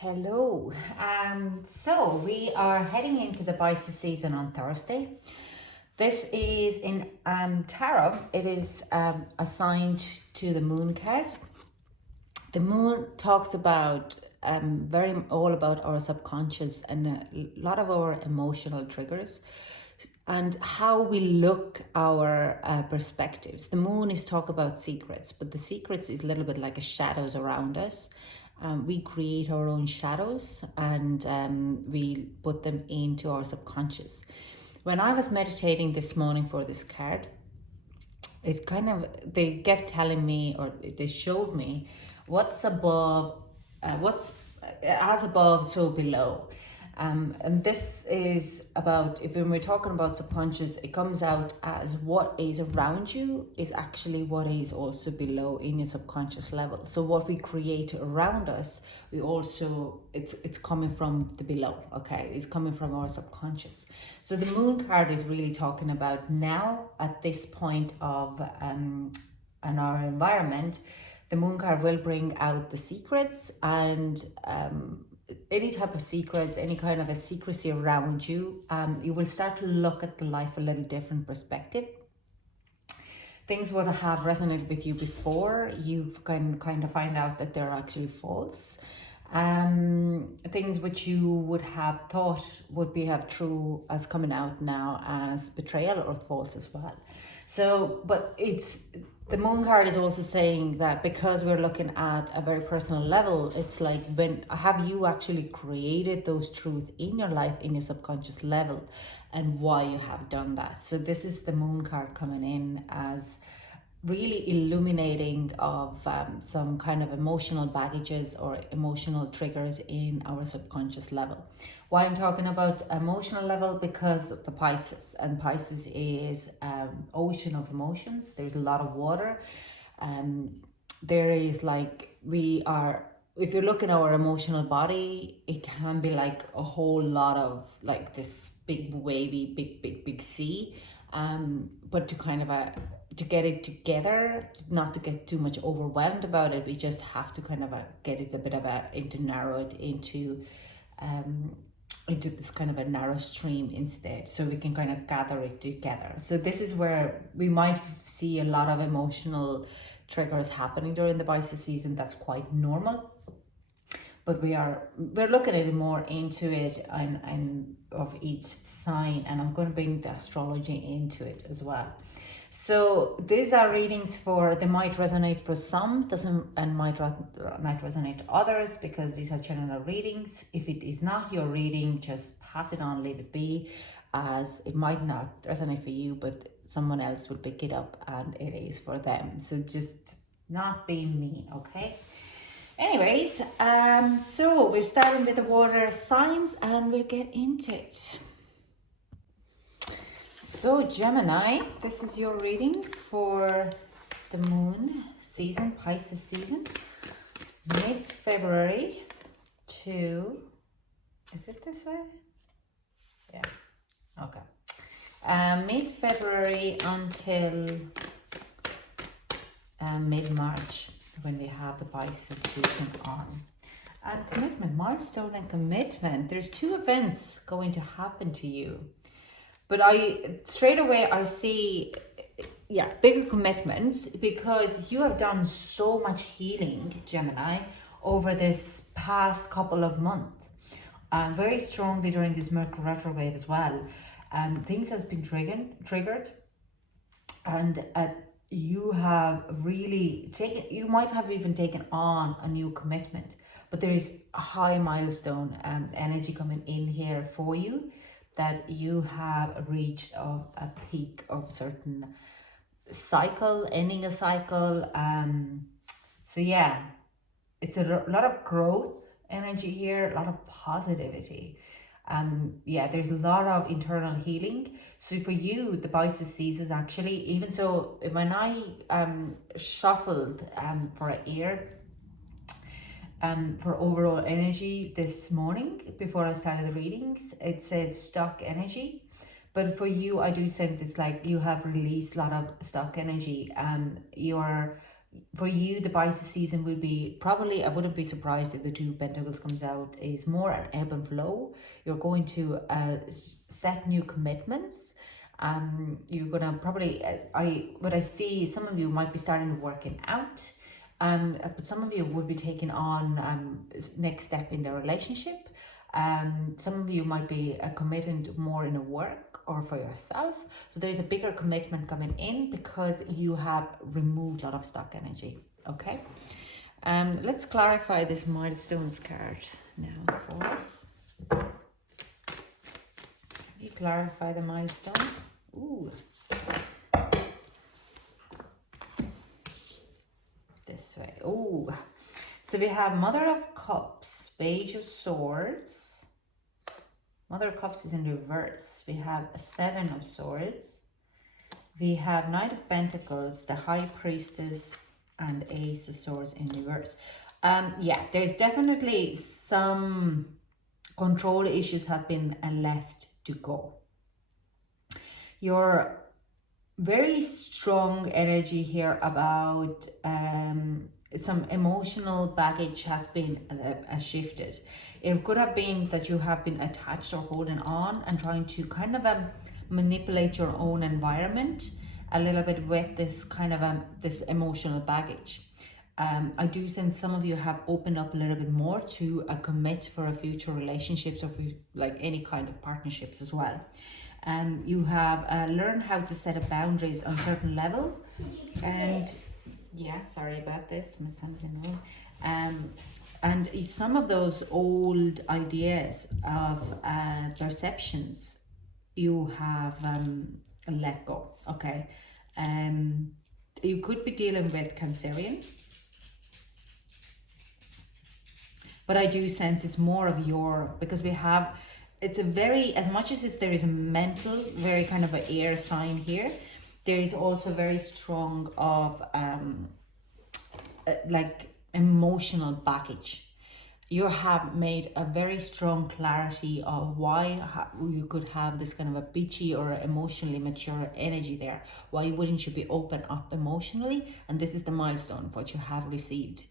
Hello. So we are heading into the Pisces season on Thursday. This is in tarot. It is assigned to the Moon card. The Moon talks about very all about our subconscious and a lot of our emotional triggers and how we look our perspectives. The Moon is talk about secrets, but the secrets is a little bit like a shadows around us. We create our own shadows and we put them into our subconscious. When I was meditating this morning for this card, it kind of, they kept telling me, or they showed me what's above, what's as above, so below. And this is about, if when we're talking about subconscious, it comes out as what is around you is actually what is also below in your subconscious level. So what we create around us, we also, it's coming from the below, okay? It's coming from our subconscious. So the Moon card is really talking about now at this point of in our environment, the Moon card will bring out the secrets and any type of secrets, any kind of a secrecy around you, you will start to look at the life a little different perspective. Things would have resonated with you before, you can kind of find out that they're actually false. Things which you would have thought would be have true as coming out now as betrayal or false as well. So, but it's, the Moon card is also saying that because we're looking at a very personal level, it's like, when have you actually created those truths in your life, in your subconscious level, and why you have done that. So this is the Moon card coming in as really illuminating of some kind of emotional baggages or emotional triggers in our subconscious level. Why I'm talking about emotional level? Because of the Pisces, and Pisces is ocean of emotions. There's a lot of water. There is like, we are, if you look at our emotional body, it can be like a whole lot of like this big wavy, big sea. But to kind of to get it together, not to get too much overwhelmed about it, we just have to kind of get it a bit of into narrow it into this kind of a narrow stream instead, so we can kind of gather it together. So this is where we might see a lot of emotional triggers happening during the Pisces season. That's quite normal, but we're looking at it more into it and of each sign, and I'm going to bring the astrology into it as well. So these are readings for, they might resonate for some, doesn't, and might not resonate to others, because these are general readings. If it is not your reading, just pass it on, leave it be, as it might not resonate for you, but someone else will pick it up and it is for them. So just not being me, okay? Anyways, so we're starting with the water signs and we'll get into it. So Gemini, this is your reading for the Moon season, Pisces season, mid-February to, is it this way? Yeah, okay. Mid-February until mid-March, when we have the Pisces season on. And commitment, milestone and commitment. There's two events going to happen to you. But straight away I see, yeah, bigger commitment, because you have done so much healing, Gemini, over this past couple of months. Very strongly during this Mercury retrograde as well. Things has been triggered, and you have really taken, you might have even taken on a new commitment, but there is a high milestone energy coming in here for you, that you have reached a peak of a certain cycle, ending a cycle. So yeah, it's a lot of growth energy here, a lot of positivity. Yeah, there's a lot of internal healing. So for you, the Pisces season actually, even so, when I shuffled for a year, for overall energy this morning before I started the readings, it said stock energy. But for you, I do sense it's like you have released a lot of stock energy. You're For you, the Pisces season will be probably, I wouldn't be surprised if the Two of Pentacles comes out, is more an ebb and flow. You're going to set new commitments. You're gonna probably, what I see, some of you might be starting working out. But some of you would be taking on next step in the relationship. Some of you might be committing more in a work or for yourself. So there's a bigger commitment coming in because you have removed a lot of stuck energy. Okay. Let's clarify this milestones card now for us. Can you clarify the milestones? Ooh. This way. Ooh. So we have Mother of Cups, Page of Swords. Mother of Cups is in reverse. We have a Seven of Swords. We have Knight of Pentacles, the High Priestess, and Ace of Swords in reverse. Yeah, there's definitely some control issues have been left to go. Your very strong energy here about some emotional baggage has been shifted. It could have been that you have been attached or holding on and trying to kind of manipulate your own environment a little bit with this kind of this emotional baggage. I do sense some of you have opened up a little bit more to commit for a future relationships or for like any kind of partnerships as well. You have learned how to set up boundaries on a certain level. And yeah, sorry about this, my son's in the room. And some of those old ideas of perceptions you have let go. Okay. You could be dealing with Cancerian, but I do sense it's more of your, because we have, it's a very, as much as there is a mental, very kind of an air sign here, there is also very strong of like emotional baggage. You have made a very strong clarity of why you could have this kind of a bitchy or emotionally mature energy there. Why wouldn't you be open up emotionally? And this is the milestone of what you have received.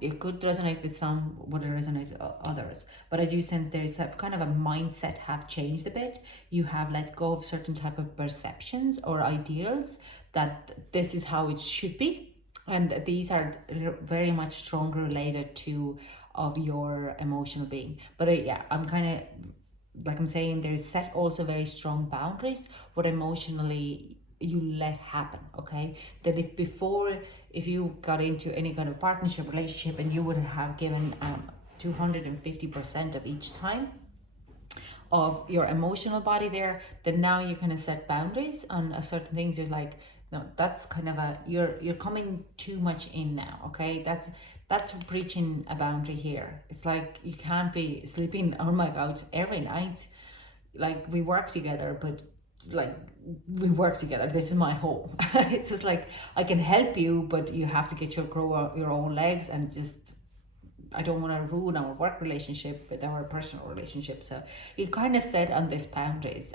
It could resonate with some, would resonate with others. But I do sense there is a kind of a mindset have changed a bit. You have let go of certain type of perceptions or ideals that this is how it should be. And these are very much stronger related to of your emotional being. But yeah, I'm kind of, like I'm saying, there is set also very strong boundaries what emotionally you let happen. Okay, that if before, if you got into any kind of partnership relationship and you would have given 250% of each time of your emotional body there, then now you kind of set boundaries on certain things. You're like, no, that's kind of a, you're coming too much in now. Okay, that's breaching a boundary here. It's like you can't be sleeping on my couch every night. Like, we work together, but like, we work together. This is my home. It's just like, I can help you, but you have to grow your own legs, and just, I don't want to ruin our work relationship with our personal relationship. So you kind of set on these boundaries.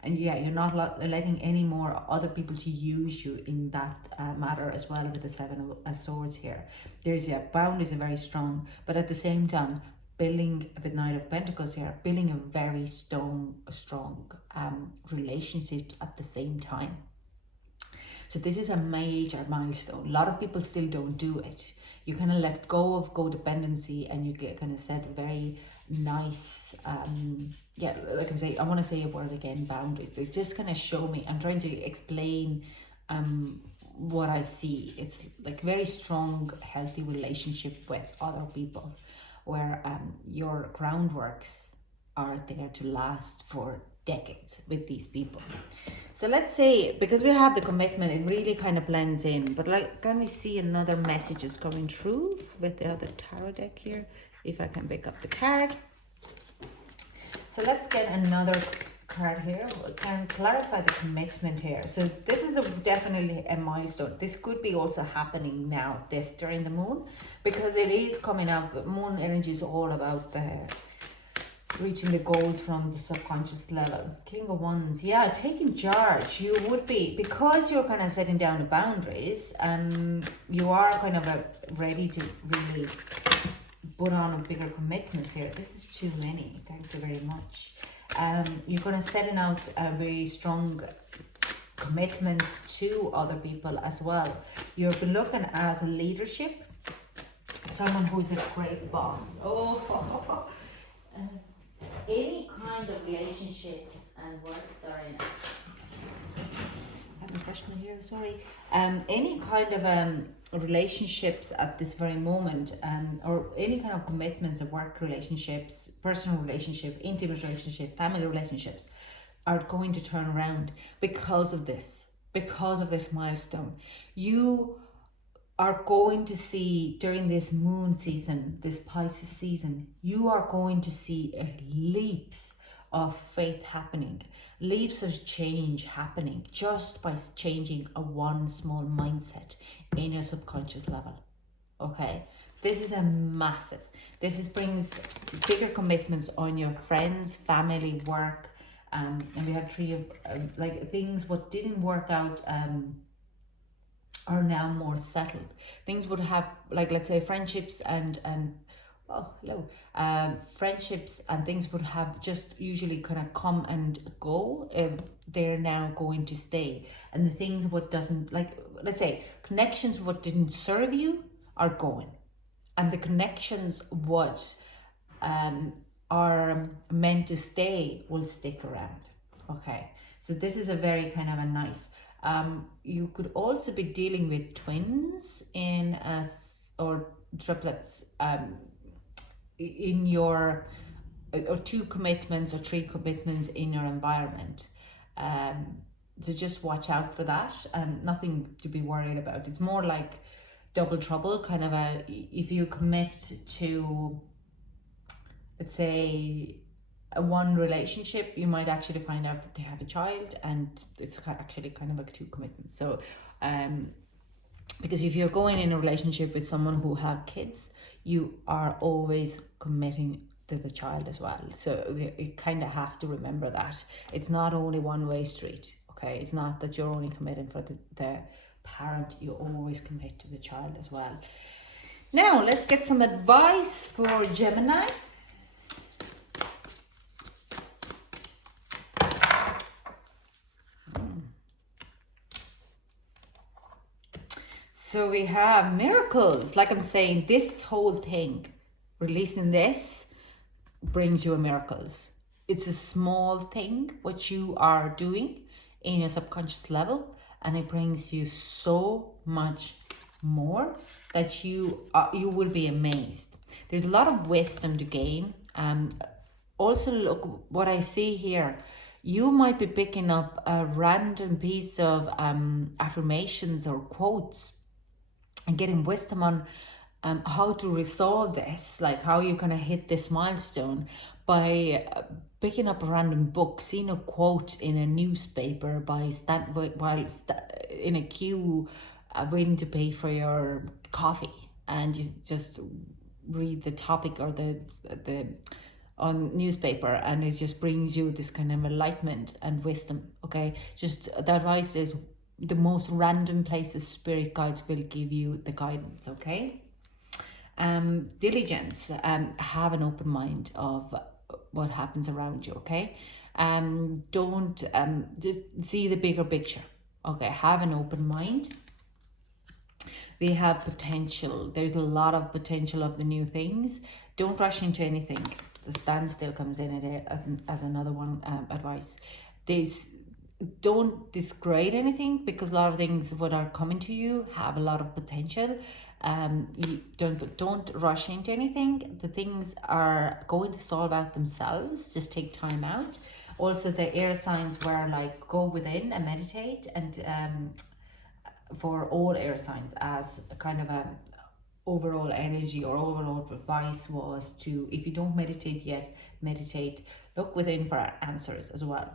And yeah, you're not letting any more other people to use you in that matter as well with the Seven of Swords here. There's, yeah, boundaries are very strong, but at the same time, building with Knight of Pentacles here, building a very strong relationships at the same time. So this is a major milestone. A lot of people still don't do it. You kind of let go of codependency, and you get kind of set very nice, yeah, like I'm saying, I want to say a word again, boundaries. They just kind of show me, I'm trying to explain what I see. It's like very strong, healthy relationship with other people, where your groundworks are there to last for decades with these people. So let's say, because we have the commitment, it really kind of blends in. But like, can we see another messages coming through with the other tarot deck here? If I can pick up the card. So let's get another card here. We can clarify the commitment here. So this is definitely a milestone. This could be also happening now, this during the moon, because it is coming up. Moon energy is all about the reaching the goals from the subconscious level. King of Wands, yeah, taking charge. You would be, because you're kind of setting down the boundaries, you are kind of ready to really put on a bigger commitments here. This is too many, thank you very much. You're going to setting out a very strong commitments to other people as well. You're looking as a leadership, someone who's a great boss. Any kind of relationships and work, sorry, I have a freshman here, sorry. Any kind of relationships at this very moment, or any kind of commitments of work relationships, personal relationship, intimate relationship, family relationships are going to turn around because of this milestone. You are going to see during this moon season, this Pisces season, you are going to see leaps of faith happening, leaps of change happening just by changing one small mindset in your subconscious level. Okay, this is a massive, brings bigger commitments on your friends, family, work, and we have three of like things what didn't work out are now more settled. Things would have, like, let's say friendships and friendships and things would have just usually kind of come and go. They're now going to stay, and the things what doesn't, like, let's say connections what didn't serve you are going, and the connections what are meant to stay will stick around. Okay, so this is a very kind of a nice. You could also be dealing with twins or triplets in your, or two commitments or three commitments in your environment. So just watch out for that. Nothing to be worried about. It's more like double trouble, kind of if you commit to, let's say, one relationship, you might actually find out that they have a child, and it's actually kind of like two commitments. So because if you're going in a relationship with someone who have kids, you are always committing to the child as well. So you kind of have to remember that it's not only one-way street. Okay, it's not that you're only committing for the parent, you always commit to the child as well. Now let's get some advice for Gemini. So we have miracles. Like I'm saying, this whole thing, releasing this, brings you miracles. It's a small thing what you are doing in your subconscious level, and it brings you so much more that you will be amazed. There's a lot of wisdom to gain. Also, look what I see here. You might be picking up a random piece of affirmations or quotes and getting wisdom on how to resolve this, like how you're going to hit this milestone by picking up a random book, seeing a quote in a newspaper, while in a queue waiting to pay for your coffee, and you just read the topic or the on newspaper, and it just brings you this kind of enlightenment and wisdom. Okay, just the advice is the most random places spirit guides will give you the guidance. Okay, diligence, have an open mind of what happens around you. Okay, don't just see the bigger picture. Okay, have an open mind. We have potential. There's a lot of potential of the new things. Don't rush into anything. The standstill comes in as another one advice. Don't disgrade anything, because a lot of things what are coming to you have a lot of potential. You don't rush into anything. The things are going to solve out themselves. Just take time out. Also, the air signs were like, go within and meditate, and for all air signs, as a kind of a overall energy or overall advice was to, if you don't meditate yet, meditate. Look within for answers as well.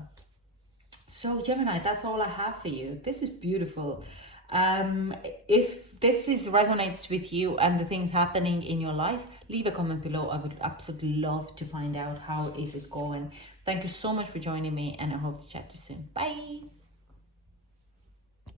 So Gemini, that's all I have for you. This is beautiful. If this is resonates with you and the things happening in your life, leave a comment below. I would absolutely love to find out how is it going. Thank you so much for joining me, and I hope to chat to you soon. Bye.